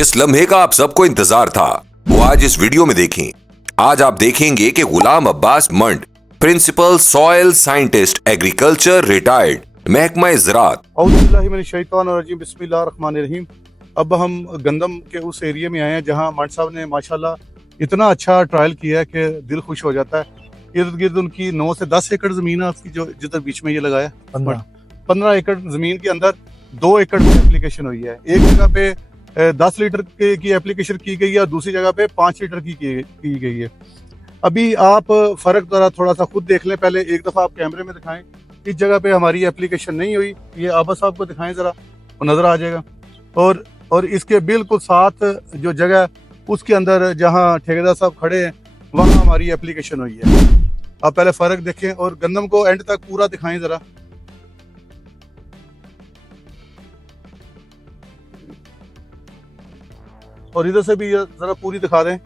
जिस लम्हे का आप सबको इंतजार था वो आज इस वीडियो में देखें। आज आप देखेंगे कि Ghulam Abbas Mand, principal soil scientist agriculture retired, महकमा ज़राअत। बिस्मिल्लाहिर्रहमानिर्रहीम। अब हम गंदम के उस एरिया में आए हैं जहां मंड साहब ने माशाल्लाह इतना अच्छा ट्रायल किया है कि दिल खुश हो जाता है। इर्द गिर्द उनकी 9 से 10 एकड़ जमीन है आपकी, जो जिधर बीच में ये लगाया 15 एकड़ जमीन के अंदर 2 एकड़ की एप्लीकेशन हुई है। एक जगह पे 10 लीटर की एप्लीकेशन की गई है और दूसरी जगह पे 5 लीटर की गई है। अभी आप फर्क थोड़ा सा खुद देख लें। पहले एक दफा आप कैमरे में दिखाएं, इस जगह पे हमारी एप्लीकेशन नहीं हुई, ये आबा साहब को दिखाएं जरा, वो नजर आ जाएगा। और इसके बिल्कुल साथ जो जगह उसके अंदर जहां ठेकेदार साहब खड़े हैं वहां हमारी एप्लीकेशन हुई है। आप पहले फर्क देखें और गंदम को एंड तक पूरा दिखाएं जरा। और इधर से भी जरा पूरी दिखा दें।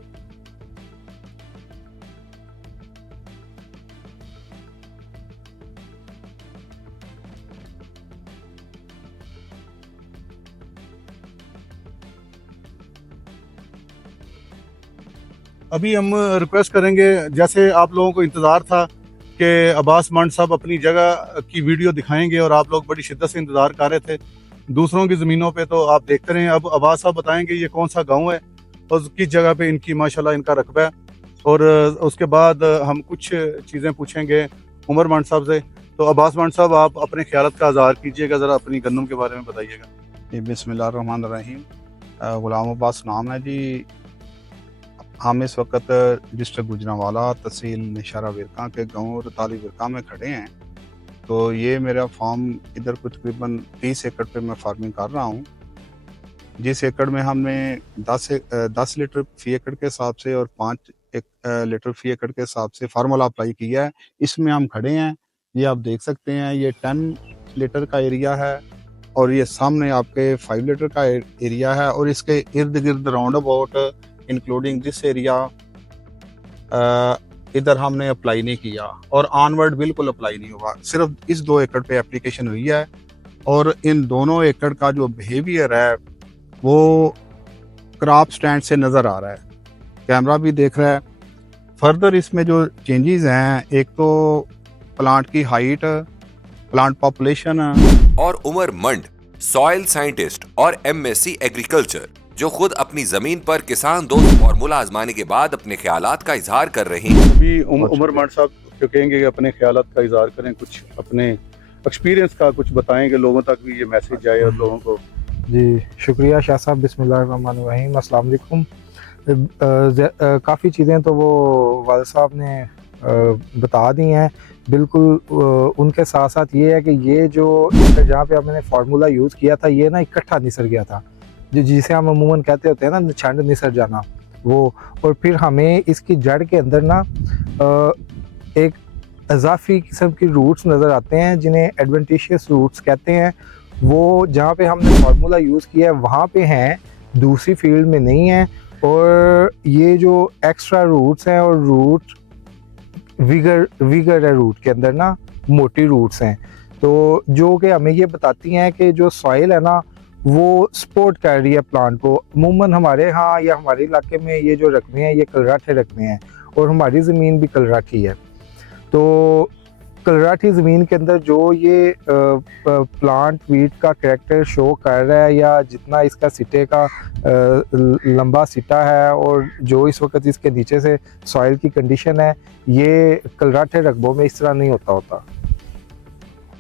अभी हम रिक्वेस्ट करेंगे, जैसे आप लोगों को इंतज़ार था कि अब्बास मंड साहब अपनी जगह की वीडियो दिखाएंगे और आप लोग बड़ी शिद्दत से इंतज़ार कर रहे थे दूसरों की ज़मीनों पे, तो आप देखते रहें। अब अब्बास साहब बताएंगे ये कौन सा गांव है और किस जगह पे इनकी माशाल्लाह इनका रकबा है। और उसके बाद हम कुछ चीज़ें पूछेंगे उमर मंड साहब से। तो अब्बास मंड साहब, आप अपने ख्यालत का इज़हार कीजिएगा, ज़रा अपनी गंदम के बारे में बताइएगा। बिस्मिल्लाहिर्रहमानिर्रहीम। गुलाम अब्बास नाम है जी। हम इस वक्त डिस्ट्रिक्ट गुजरांवाला, तहसील निशारा विरका के गांव रताली विरका में खड़े हैं। तो ये मेरा फार्म इधर कुछ तकरीबन 30 एकड़ पे मैं फार्मिंग कर रहा हूँ। जिस एकड़ में हमने 10 लीटर फी एकड़ के हिसाब से और 5 लीटर फी एकड़ के हिसाब से फार्मूला अप्लाई किया है, इसमें हम खड़े हैं। ये आप देख सकते हैं, ये 10 लीटर का एरिया है और ये सामने आपके 5 लीटर का एरिया है। और इसके इर्द गिर्द round about including this area इधर हमने अप्लाई नहीं किया और ऑनवर्ड बिल्कुल अप्लाई नहीं हुआ। सिर्फ इस 2 एकड़ पे एप्लीकेशन हुई है और इन दोनों एकड़ का जो बिहेवियर है वो क्रॉप स्टैंड से नज़र आ रहा है, कैमरा भी देख रहा है। फर्दर इसमें जो चेंजेस हैं, एक तो प्लांट की हाइट, प्लांट पॉपुलेशन। और उमर मंड, सॉइल साइंटिस्ट और MSc एग्रीकल्चर, जो खुद अपनी जमीन पर किसान दोस्त फॉर्मूला आजमाने के बाद अपने ख्यालात का इजहार कर रहे हैं। अभी उमर मंड साहब जो कहेंगे कि अपने ख्यालात का इजहार करें, कुछ अपने एक्सपीरियंस का कुछ बताएंगे, लोगों तक भी ये मैसेज जाए और लोगों को। जी शुक्रिया शाह साहब। बिस्मिल्लाहिर्रहमानिर्रहीम, अस्सलाम वालेकुम। काफ़ी चीज़ें तो वो वालिद साहब ने बता दी हैं। बिल्कुल उनके साथ साथ ये है कि ये जो जहाँ पे हमने फार्मूला यूज़ किया था, ये ना इकट्ठा निसर गया था, जो जिसे हम अमूमन कहते होते हैं ना छंड निसर जाना वो। और फिर हमें इसकी जड़ के अंदर ना एक इजाफी किस्म की रूट्स नज़र आते हैं जिन्हें एडवेंटिशियस रूट्स कहते हैं। वो जहाँ पे हमने फार्मूला यूज़ किया है वहाँ पे हैं, दूसरी फील्ड में नहीं है। और ये जो एक्स्ट्रा रूट्स हैं और रूट विगर है रूट के अंदर ना, मोटी रूट्स हैं, तो जो कि हमें ये बताती हैं कि जो सॉइल है ना वो सपोर्ट कर रही है प्लांट को। अमूमन हमारे यहाँ या हमारे इलाके में ये जो रकबे हैं ये कलराठे रकबे हैं और हमारी ज़मीन भी कलराठी है। तो कलराठी ज़मीन के अंदर जो ये प्लांट वीट का कैरेक्टर शो कर रहा है, या जितना इसका सिटे का लंबा सिटा है और जो इस वक्त इसके नीचे से सॉइल की कंडीशन है, ये कलराठे रकबों में इस तरह नहीं होता।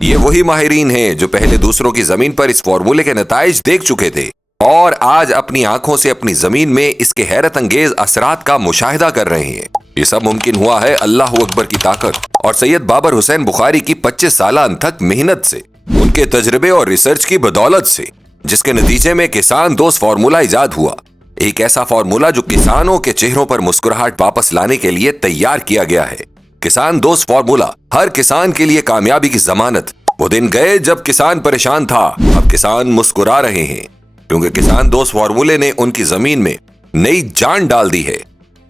ये वही माहिरीन हैं जो पहले दूसरों की जमीन पर इस फॉर्मूले के नताइज देख चुके थे और आज अपनी आंखों से अपनी जमीन में इसके हैरत अंगेज असरात का मुशाहिदा कर रहे हैं। ये सब मुमकिन हुआ है अल्लाह अकबर की ताकत और सैयद बाबर हुसैन बुखारी की 25 साल अनथक मेहनत से, उनके तजर्बे और रिसर्च की बदौलत से, जिसके नतीजे में किसान दोस्त फार्मूला इजाद हुआ। एक ऐसा फार्मूला जो किसानों के चेहरों पर मुस्कुराहट वापस लाने के लिए तैयार किया गया है। किसान दोस्त फार्मूला हर किसान के लिए कामयाबी की जमानत। वो दिन गए जब किसान परेशान था, अब किसान मुस्कुरा रहे हैं, क्योंकि किसान दोस्त फार्मूले ने उनकी जमीन में नई जान डाल दी है।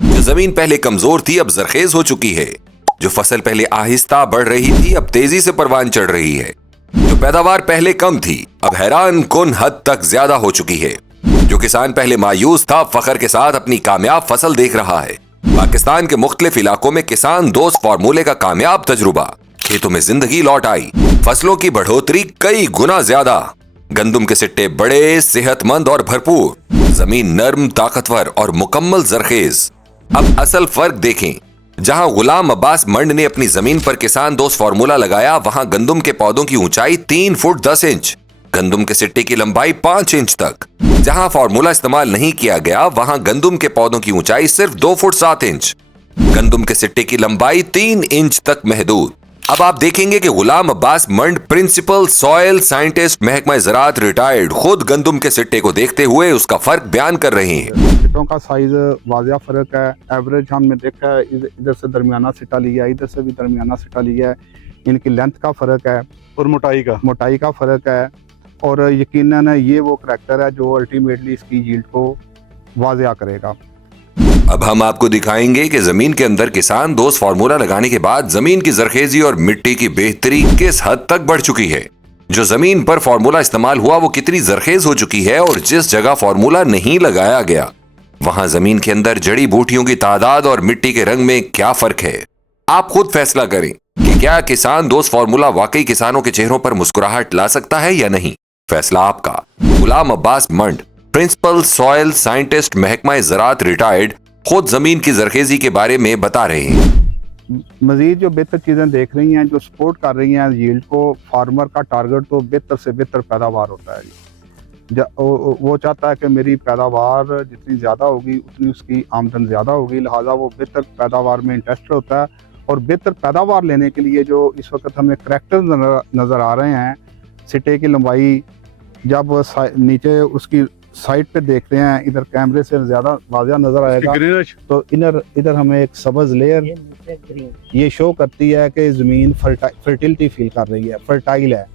जो जमीन पहले कमजोर थी अब जरखेज हो चुकी है। जो फसल पहले आहिस्ता बढ़ रही थी अब तेजी से परवान चढ़ रही है। जो पैदावार पहले कम थी अब हैरान कुन हद तक ज्यादा हो चुकी है। जो किसान पहले मायूस था, फखर के साथ अपनी कामयाब फसल देख रहा है। पाकिस्तान के मुख्तलिफ इलाकों में किसान दोस्त फार्मूले का कामयाब तजुर्बा। खेतों में जिंदगी लौट आई, फसलों की बढ़ोतरी कई गुना ज्यादा, गंदम के सिट्टे बड़े, सेहतमंद और भरपूर, जमीन नर्म, ताकतवर और मुकम्मल जरखेज। अब असल फर्क देखें। जहां गुलाम अब्बास मंड ने अपनी जमीन पर किसान दोस्त फार्मूला लगाया, वहां गंदम के पौधों की ऊंचाई 3 फुट 10 इंच, गंदम के सिट्टे की लंबाई 5 इंच तक। जहां फार्मूला इस्तेमाल नहीं किया गया, वहां गंदम के पौधों की ऊंचाई सिर्फ 2 फुट 7 इंच, गंदम के सिट्टे की लंबाई 3 इंच तक महदूद। अब आप देखेंगे कि Ghulam Abbas Mand, principal soil scientist, महकमा ज़राअत रिटायर्ड, खुद गंदम के सिट्टे को देखते हुए उसका फर्क बयान कर रहे हैं। सिट्टों का साइज वाजिया फर्क है। एवरेज हमने देखा है, इधर से दरमियाना सिट्टा लिया है, इधर से भी दरमियाना सिट्टा लिया है। इनकी लेंथ का फर्क है और मोटाई का फर्क है। और यकीनन ये वो करैक्टर है जो अल्टीमेटली इसकी यील्ड को वाजिया करेगा। अब हम आपको दिखाएंगे कि जमीन के अंदर किसान दोस्त फार्मूला लगाने के बाद जमीन की जरखेजी और मिट्टी की बेहतरी किस हद तक बढ़ चुकी है। जो जमीन पर फार्मूला इस्तेमाल हुआ वो कितनी जरखेज हो चुकी है, और जिस जगह फार्मूला नहीं लगाया गया वहां जमीन के अंदर जड़ी बूटियों की तादाद और मिट्टी के रंग में क्या फर्क है। आप खुद फैसला करें कि क्या किसान दोस्त फार्मूला वाकई किसानों के चेहरों पर मुस्कुराहट ला सकता है या नहीं। फैसला आपका। गुलाम Abbas Mand, principal soil scientist, महकमा ज़राअत रिटायर्ड, खुद जमीन की जरखेजी के बारे में बता रहे हैं। मजीद जो बेहतर चीज़ें देख रही हैं, जो सपोर्ट कर रही हैं यील्ड को, फार्मर का टारगेट तो बेहतर से बेहतर पैदावार होता है। वो चाहता है कि मेरी पैदावार जितनी ज़्यादा होगी उतनी उसकी आमदन ज़्यादा होगी, लिहाजा वो बेहतर पैदावार में इंटरेस्टेड होता है। और बेहतर पैदावार लेने के लिए जो इस वक्त हमें करैक्टर नज़र आ रहे हैं, सिट्टे की लंबाई जब नीचे उसकी साइड पे देखते हैं, इधर कैमरे से ज़्यादा वाज़िया नज़र आएगा, तो इधर हमें एक सब्ज़ लेयर ये शो करती है कि ज़मीन फर्टिलिटी फील कर रही है, फर्टाइल है,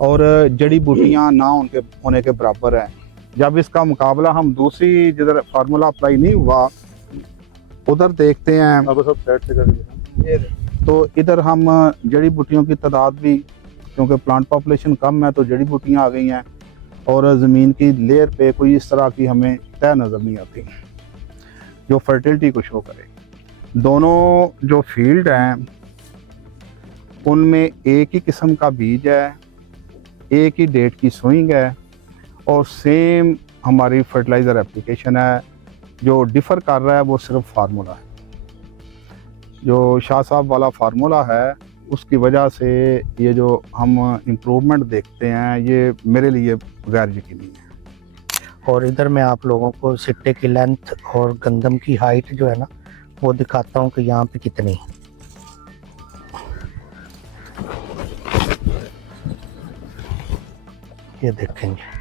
और जड़ी बूटियाँ ना उनके होने के बराबर हैं। जब इसका मुकाबला हम दूसरी जिधर फार्मूला अप्लाई नहीं हुआ उधर देखते हैं, तो इधर हम जड़ी बूटियों की तादाद भी, क्योंकि प्लांट पॉपुलेशन कम है तो जड़ी बूटियाँ आ गई हैं, और ज़मीन की लेयर पे कोई इस तरह की हमें तय नज़र नहीं आती जो फर्टिलिटी को शो करे। दोनों जो फील्ड हैं उनमें एक ही किस्म का बीज है, एक ही डेट की सोइंग है, और सेम हमारी फर्टिलाइज़र एप्लीकेशन है। जो डिफ़र कर रहा है वो सिर्फ फार्मूला है। जो शाह साहब वाला फार्मूला है उसकी वजह से ये जो हम इम्प्रूवमेंट देखते हैं ये मेरे लिए गैर यकीनी है। और इधर मैं आप लोगों को सिट्टे की लेंथ और गंदम की हाइट जो है ना वो दिखाता हूँ कि यहाँ पे कितनी है। ये देखेंगे,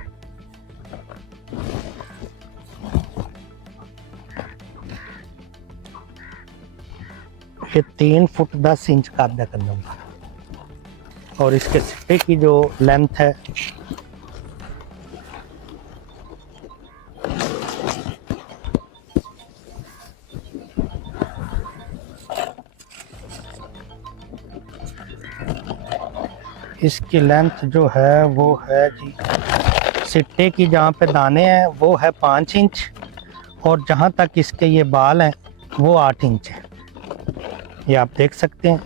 ये 3 फुट 10 इंच का आधा गंदम का, और इसके सिट्टे की जो लेंथ है इसकी लेंथ जो है वो है जी, सिट्टे की जहाँ पे दाने हैं वो है 5 इंच, और जहाँ तक इसके ये बाल हैं वो 8 इंच है। ये आप देख सकते हैं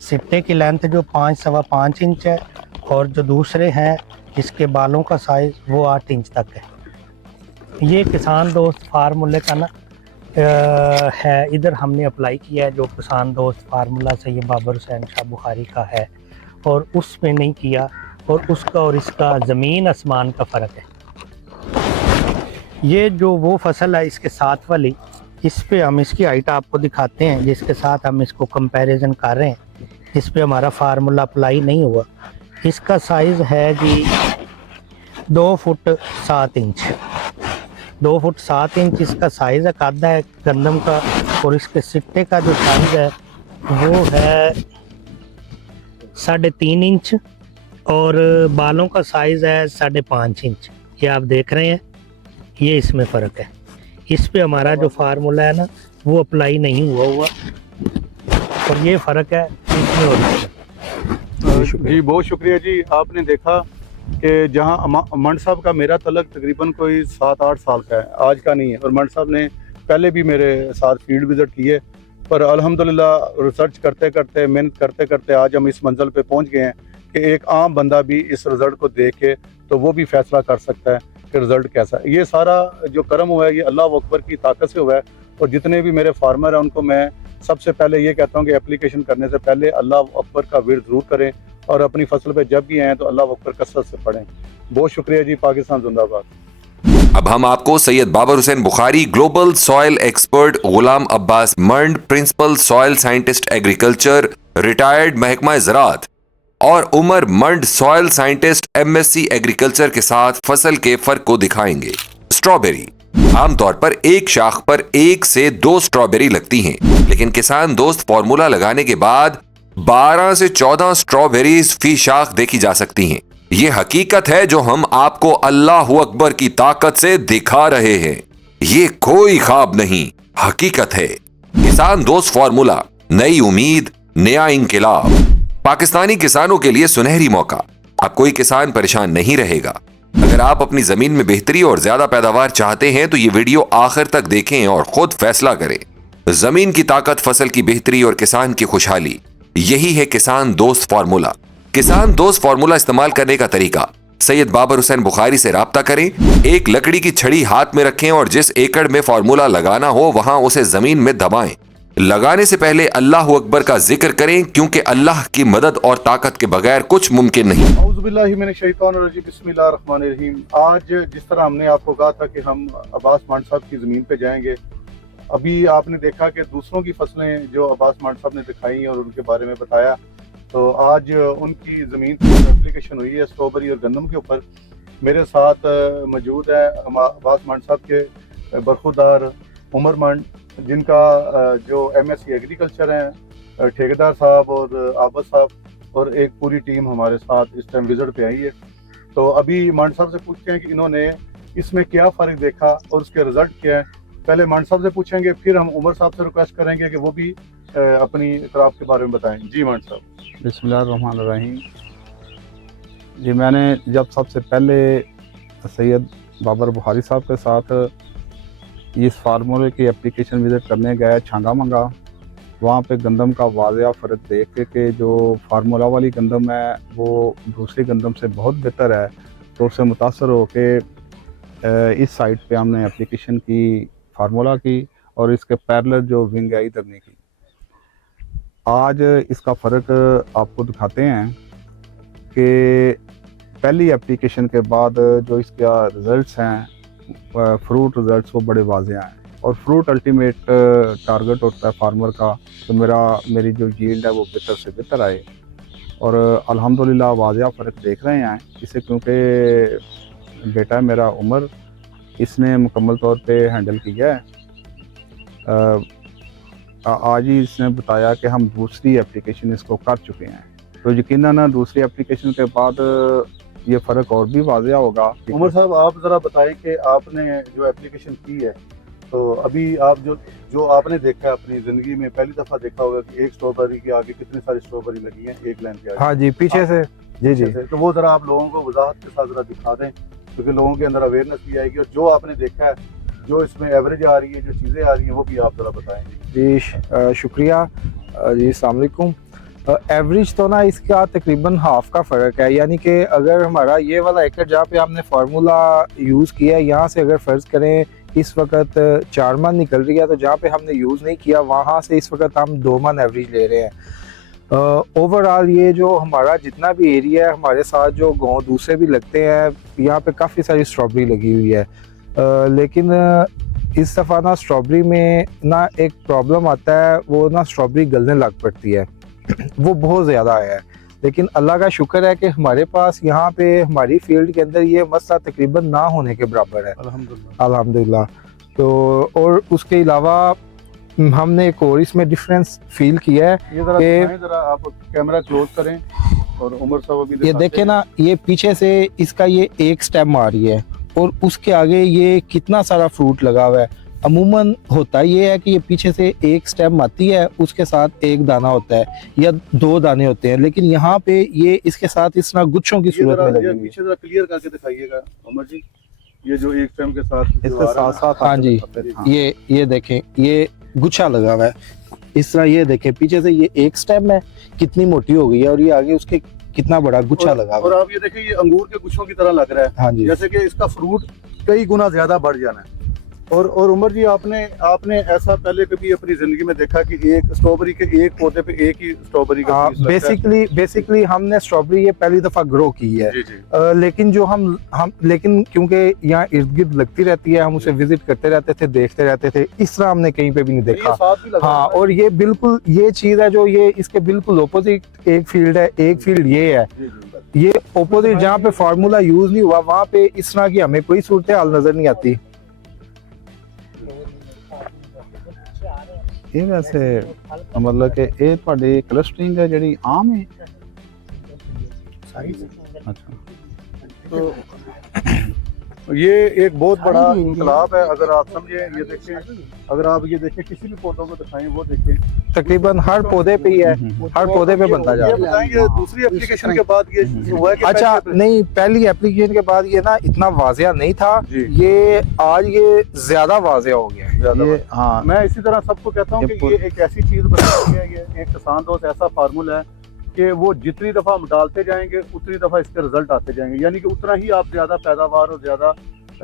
सिट्टे की लेंथ जो 5.25 इंच है, और जो दूसरे हैं इसके बालों का साइज़ वो 8 इंच तक है। ये किसान दोस्त फार्मूले का ना है, इधर हमने अप्लाई किया है जो किसान दोस्त फार्मूला से ये बाबर हुसैन शाह बुखारी का है, और उसमें नहीं किया, और उसका और इसका ज़मीन आसमान का फ़र्क है। ये जो वो फसल है इसके साथ वाली, इस पे हम इसकी हाइट आपको दिखाते हैं जिसके साथ हम इसको कंपैरिजन कर रहे हैं। इस पे हमारा फार्मूला अप्लाई नहीं हुआ। इसका साइज़ है जी 2 फुट 7 इंच, 2 फुट 7 इंच इसका साइज़ है, कादा है गंदम का, और इसके सिट्टे का जो साइज़ है वो है 3.5 इंच, और बालों का साइज़ है 5.5 इंच। ये आप देख रहे हैं, ये इसमें फ़र्क है। इस पे हमारा जो फार्मूला है ना वो अप्लाई नहीं हुआ, और ये फ़र्क है इसमें। जी बहुत शुक्रिया जी। आपने देखा कि जहाँ मंड साहब का मेरा तलक तकरीबन कोई 7-8 साल का है, आज का नहीं है। और मंड साहब ने पहले भी मेरे साथ फील्ड विजिट किए, पर अल्हम्दुलिल्लाह रिसर्च करते करते, मेहनत करते करते आज हम इस मंजिल पे पहुंच गए हैं कि एक आम बंदा भी इस रिज़ल्ट को देख के तो वो भी फैसला कर सकता है कि रिज़ल्ट कैसा है। ये सारा जो करम हुआ है ये अल्लाह अकबर की ताकत से हुआ है। और जितने भी मेरे फार्मर हैं उनको मैं सबसे पहले ये कहता हूँ कि एप्लीकेशन करने से पहले अल्लाह अकबर का विर्द ज़रूर करें, और अपनी फसल पे जब भी आएँ तो अल्लाह अकबर कसरत से पढ़ें। बहुत शुक्रिया जी। पाकिस्तान जिंदाबाद। अब हम आपको Syed Babar Hussain Bukhari, global soil expert, Ghulam Abbas Mand, principal soil scientist agriculture, retired महकमा ज़राअत, और उमर मंड, सॉइल साइंटिस्ट MSc एग्रीकल्चर के साथ फसल के फर्क को दिखाएंगे। स्ट्रॉबेरी आमतौर पर एक शाख पर 1 से 2 स्ट्रॉबेरी लगती हैं, लेकिन किसान दोस्त फॉर्मूला लगाने के बाद 12 से 14 स्ट्रॉबेरीज फी शाख देखी जा सकती हैं। ये हकीकत है जो हम आपको अल्लाह अकबर की ताकत से दिखा रहे हैं। ये कोई ख्वाब नहीं, हकीकत है। किसान दोस्त फॉर्मूला, नई उम्मीद, नया इंकिलाब। पाकिस्तानी किसानों के लिए सुनहरी मौका। अब कोई किसान परेशान नहीं रहेगा। अगर आप अपनी जमीन में बेहतरी और ज्यादा पैदावार चाहते हैं तो ये वीडियो आखिर तक देखें और खुद फैसला करें। जमीन की ताकत, फसल की बेहतरी और किसान की खुशहाली, यही है किसान दोस्त फार्मूला। किसान दोस्त फार्मूला इस्तेमाल करने का तरीका: सैयद बाबर हुसैन बुखारी से राब्ता करें, एक लकड़ी की छड़ी हाथ में रखें और जिस एकड़ में फार्मूला लगाना हो वहां उसे जमीन में दबाएं। लगाने से पहले अल्लाह अकबर का जिक्र करें, क्योंकि अल्लाह की मदद और ताकत के बगैर कुछ मुमकिन नहीं। औज़ुबिल्लाहि मिनश्शैतानिर्रजीम, बिस्मिल्लाहिर्रहमानिर्रहीम। आज जिस तरह हमने आपको कहा था कि हम अब्बास मंड साहब की ज़मीन पे जाएंगे, अभी आपने देखा कि दूसरों की फसलें जो अब्बास मंड साहब ने दिखाई और उनके बारे में बताया, तो आज उनकी ज़मीन पर एप्लीकेशन हुई है स्ट्रॉबेरी और गंदम के ऊपर। मेरे साथ मौजूद है अब्बास मंड साहब के बरखुरदार उमर मंड, जिनका जो MSc एग्रीकल्चर हैं, ठेकेदार साहब और आबद साहब और एक पूरी टीम हमारे साथ इस टाइम विजिट पे आई है। तो अभी मंड साहब से पूछते हैं कि इन्होंने इसमें क्या फ़र्क देखा और उसके रिज़ल्ट क्या है। पहले मंड साहब से पूछेंगे, फिर हम उमर साहब से रिक्वेस्ट करेंगे कि वो भी अपनी क्रॉप के बारे में बताएं। जी मंड साहब। बिस्मिल्लाहिर्रहमानिर्रहीम। जी, मैंने जब सबसे पहले सैयद बाबर बुखारी साहब के साथ इस फार्मूले की एप्लीकेशन विज़िट करने गया छांगा मंगा, वहाँ पे गंदम का वाज़िया फ़र्क देख के कि जो फार्मूला वाली गंदम है वो दूसरी गंदम से बहुत बेहतर है, तो उससे मुतासर हो के इस साइट पे हमने एप्लीकेशन की फार्मूला की और इसके पैरेलल जो विंग है इधर नहीं की। आज इसका फ़र्क आपको दिखाते हैं कि पहली एप्लीकेशन के बाद जो इसका रिज़ल्ट्स हैं, फ्रूट रिज़ल्ट्स वो बड़े वाज़िया हैं। और फ्रूट अल्टीमेट टारगेट होता है फार्मर का, तो मेरी जो यील्ड है वो बेहतर से बेहतर आए। और अल्हम्दुलिल्लाह वाज़िया फ़र्क देख रहे हैं इसे, क्योंकि बेटा है मेरा उमर, इसने मुकम्मल तौर पे हैंडल किया है। आज ही इसने बताया कि हम दूसरी एप्लीकेशन इसको कर चुके हैं, तो यकीनन दूसरी एप्लीकेशन के बाद ये फ़र्क और भी वाज़िया होगा। उमर साहब, आप ज़रा बताएं कि आपने जो एप्लीकेशन की है, तो अभी आप जो आपने देखा है अपनी ज़िंदगी में, पहली दफ़ा देखा होगा कि एक स्ट्रॉबेरी के आगे कितनी सारी स्ट्रॉबेरी लगी हैं एक लाइन के आगे। हाँ जी, पीछे से। जी जी। तो वो ज़रा आप लोगों को वजाहत के साथ ज़रा दिखा दें, क्योंकि लोगों के अंदर अवेयरनेस भी आएगी। और जो आपने देखा है, जो इसमें एवरेज आ रही है, जो चीज़ें आ रही हैं, वो भी आप ज़रा बताएंगे। जी शुक्रिया जी, अस्सलाम वालेकुम। एवरेज तो ना इसका तकरीबन हाफ का फ़र्क है, यानी कि अगर हमारा ये वाला एकड़ जहाँ पे हमने फार्मूला यूज़ किया है, यहाँ से अगर फ़र्ज़ करें इस वक्त 4 मन निकल रही है, तो जहाँ पे हमने यूज़ नहीं किया वहाँ से इस वक्त हम 2 मन एवरेज ले रहे हैं। ओवरऑल ये जो हमारा जितना भी एरिया है, हमारे साथ जो गाँव दूसरे भी लगते हैं, यहाँ पे काफ़ी सारी स्ट्रॉबेरी लगी हुई है। लेकिन इस दफ़ा ना स्ट्रॉबेरी में ना एक प्रॉब्लम आता है, वो ना स्ट्रॉबेरी गलने लग पड़ती है, वो बहुत ज़्यादा आया है। लेकिन अल्लाह का शुक्र है कि हमारे पास यहाँ पे हमारी फील्ड के अंदर ये मसला तकरीबन ना होने के बराबर है, अल्हम्दुलिल्लाह। तो और उसके अलावा हमने एक और इसमें डिफरेंस फील किया है। ये ज़रा आप कैमरा क्लोज करें और उमर साहब अभी ये देखें ना, ये पीछे से इसका ये एक स्टेम आ रही है और उसके आगे ये कितना सारा फ्रूट लगा हुआ है। अमूमन होता ये है कि ये पीछे से एक स्टेम आती है, उसके साथ एक दाना होता है या 2 दाने होते हैं, लेकिन यहाँ पे ये इसके साथ इस तरह गुच्छों की सूरत में लगी हुई है। पीछे जरा क्लियर करके दिखाइएगा अमर जी, ये जो एक स्टेम के साथ इसके साथ साथ हाँ जी, ये देखें, ये गुच्छा लगा हुआ है इस तरह। ये देखें पीछे से ये एक स्टेम है कितनी मोटी हो गई है, और ये आगे उसके कितना बड़ा गुच्छा लगा हुआ और है। आप ये देखिए, ये अंगूर के गुच्छों की तरह लग रहा है, हाँ जी, जैसे कि इसका फ्रूट कई गुना ज्यादा बढ़ जाना है। और उमर जी, आपने ऐसा पहले कभी अपनी जिंदगी में देखा कि एक स्ट्रॉबेरी के एक पौधे पे एक ही स्ट्रॉबेरी का पीस लगता है? बेसिकली हमने स्ट्रॉबेरी ये पहली दफा ग्रो की है। जी जी। लेकिन जो हम लेकिन क्योंकि यहाँ इर्द गिर्द लगती रहती है, हम उसे विजिट करते रहते थे, देखते रहते थे, इस तरह हमने कहीं पे भी नहीं ये देखा। साथ भी लगा हाँ, हुआ है। और ये बिल्कुल ये चीज है जो ये इसके बिल्कुल ओपोजिट एक फील्ड है, एक फील्ड ये है। जी, जी। ये ओपोजिट जहाँ पे फार्मूला यूज नहीं हुआ वहाँ पे इस तरह की हमें कोई सूरत हाल नजर नहीं आती। ਇਹ ਵੈਸੇ ਮਤਲਬ ਕਿ ਇਹ ਤੁਹਾਡੀ ਕਲਸਟਰਿੰਗ ਹੈ ਜਿਹੜੀ ਆਮ ਹੈ। अच्छा तो ये एक बहुत बड़ा इनकलाब है, अगर आप समझे। ये देखें, अगर आप ये देखें, किसी भी पौधों को दिखाएं, वो देखें, तकरीबन हर पौधे पे ही है, हर पौधे पे बनता जा ये रहा है। बताएंगे दूसरी एप्लीकेशन के बाद ये हुआ है कि अच्छा पहले- नहीं, पहली एप्लीकेशन के बाद ये ना इतना वाजिया नहीं था, जी। ये आज ये ज्यादा वाजिया हो गया है। ज्यादा ये हाँ मैं इसी तरह सबको कहता हूँ कि ये एक ऐसी चीज बनाई है, ये एक किसान दोस्त ऐसा फार्मूला है कि वो जितनी दफा हम डालते जाएंगे उतनी दफा इसके रिजल्ट आते जाएंगे, यानी कि उतना ही आप ज्यादा पैदावार और ज्यादा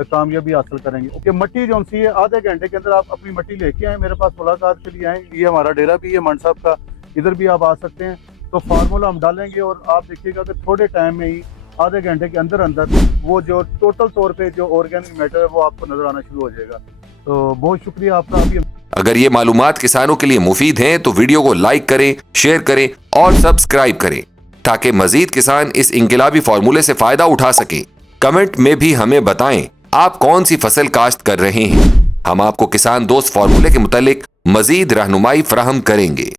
कामयाबी हासिल करेंगे। ओके, मट्टी जो सी है, आधे घंटे के अंदर आप अपनी मट्टी लेके आए, मेरे पास मुलाकात के लिए आए। ये हमारा डेरा भी है मंड साहब का, इधर भी आप आ सकते हैं। तो फार्मूला हम डालेंगे और आप देखिएगा कि थोड़े टाइम में ही, आधे घंटे के अंदर अंदर, वो जो टोटल तौर पे जो ऑर्गेनिक मैटर है वो आपको नजर आना शुरू हो जाएगा। तो बहुत शुक्रिया आपका। अभी अगर ये मालूमात किसानों के लिए मुफीद हैं तो वीडियो को लाइक करें, शेयर करें और सब्सक्राइब करें ताकि मजीद किसान इस इंकलाबी फार्मूले से फायदा उठा सके। कमेंट में भी हमें बताएं आप कौन सी फसल काश्त कर रहे हैं। हम आपको किसान दोस्त फार्मूले के मुतालिक मजीद रहनुमाई फराहम करेंगे।